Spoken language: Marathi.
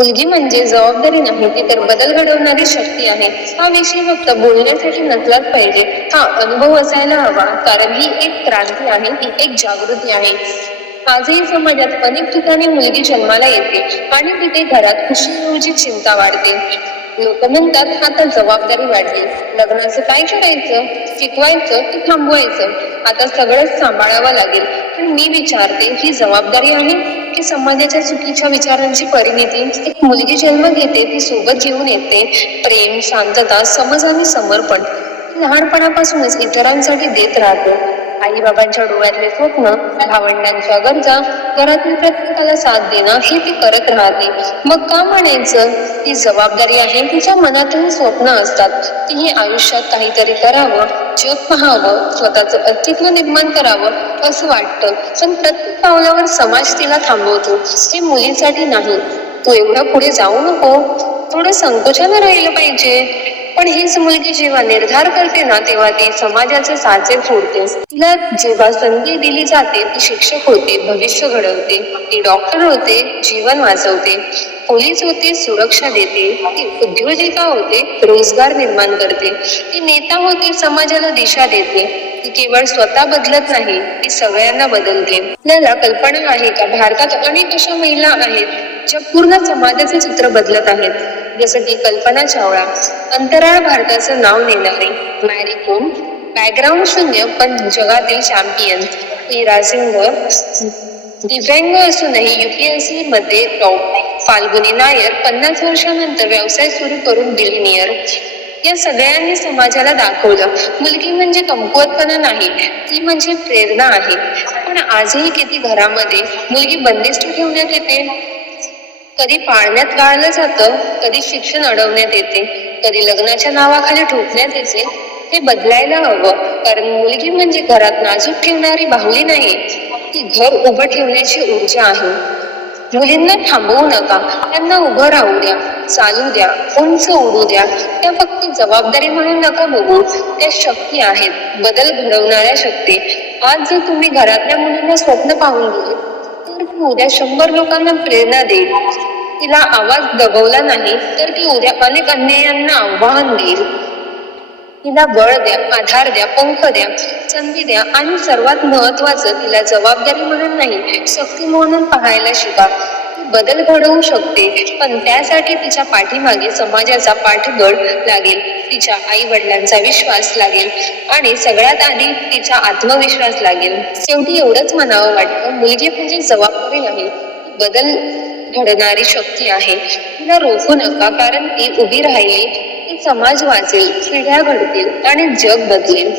मुलगी म्हणजे जबाबदारी नाही ती तर बदल घडवणारी शक्ती आहे. हा विषय फक्त बोलण्यासाठी नसलाच पाहिजे. हा अनुभव असायला हवा कारण ही एक क्रांती आहे ही एक जागृती आहे. आजही समाजात अनेक ठिकाणी मुलगी जन्माला येते आणि तिथे घरात खुशीऐवजी चिंता वाढते. लोक म्हणतात आता जबाबदारी वाढली. लग्नाचं काय करायचं? शिकवायचं की थांबवायचं? आता सगळंच सांभाळावं लागेल. पण मी विचारते ही जबाबदारी आहे की समाजाच्या चुकीच्या विचारांची परिणिती? एक मुलगी जन्म घेते ती सोबत घेऊन येते प्रेम शांतता समज आणि समर्पण. लहानपणापासूनच इतरांसाठी देत राहतो. आई बाबांच्या डोळ्यातले स्वप्न भावंडांच्या गरजा घरातील प्रत्येकाला साथ देणं हे ती करत राहते. मग का म्हणायचं? ती जबाबदारी आहे तिच्या मनातही स्वप्न असतात. तिने आयुष्यात काहीतरी करावं जग पाहावं स्वतःचं अस्तित्व निर्माण करावं असं वाटतं. पण प्रत्येक पावलावर समाज तिला थांबवतो. हे मुलीसाठी नाही. तू एवढं पुढे जाऊ नको. थोडं संकोचानं राहिलं पाहिजे. पण हीच मुलगी जेव्हा निर्धार करते ना तेव्हा ती समाजाचे साचे फोडते. तिला जेव्हा संधी दिली जाते ती शिक्षक होते भविष्य घडवते ती डॉक्टर होते जीवन वाचवते पोलीस होते सुरक्षा देते ती उद्योजिका होते रोजगार निर्माण करते. ती नेता होते समाजाला दिशा देते. ती केवळ स्वतः बदलत नाही ती सगळ्यांना बदलते. आपल्याला कल्पना आहे का भारतात अनेक अशा महिला आहेत ज्या पूर्ण समाजाचे चित्र बदलत आहेत? जसं की कल्पना चावळा अंतराळ भारताचं नाव नेणारी मॅरी कोम बॅकग्राऊंड शून्य पण जगातील चॅम्पियन इरा सिंह दिव्यांग असूनही युपीएससी मध्ये टॉप फाल्गुनी नायर पन्नास वर्षानंतर व्यवसाय सुरू करून बिलिनियर या सगळ्यांनी समाजाला दाखवलं. मुलगी म्हणजे कमकुवतपणा नाही ती म्हणजे प्रेरणा आहे. पण आजही किती घरामध्ये मुलगी बंदिस्त ठेवण्यात येते? कधी पाळण्यात गाळलं जातं कधी शिक्षण अडवण्यात येते कधी लग्नाच्या नावाखाली ठोकण्यात येते हे बदलायला हवं. कारण मुलगी म्हणजे घरात नाजूक ठेवणारी बाहुली नाही ती घर उभं ठेवण्याची ऊर्जा आहे. मुलींना थांबवू नका. त्यांना उभं राहू द्या चालू द्या उंच उडू द्या. त्या फक्त जबाबदारी म्हणून नका बघू. त्या शक्ती आहेत. बदल घडवणाऱ्या शक्ती. आज जर तुम्ही घरातल्या मुलींना स्वप्न पाहून दिले तर उद्या शंभर लोकांना प्रेरणा देईल तिला आवाज दबवला नाही तर ती उद्या अनेक अन्यायांना आव्हान देईल. तिला बळ द्या आधार द्या पंख द्या संधी द्या आणि सर्वात महत्वाचं तिला जबाबदारी म्हणून नाही सक्ती म्हणून पाहायला शिका. ती बदल घडवू शकते पण त्यासाठी तिच्या पाठीमागे समाजाचा पाठबळ लागेल तिच्या आई वडिलांचा विश्वास लागेल आणि सगळ्यात आधी तिचा आत्मविश्वास लागेल. शेवटी एवढंच म्हणावं वाटतं मुलगी म्हणजे जबाबदारी नाही बदल घडणारी शक्ती आहे. तिला रोखू नका कारण ती उभी राहिली की समाज वाचेल पिढ्या घडतील आणि जग बदलेल.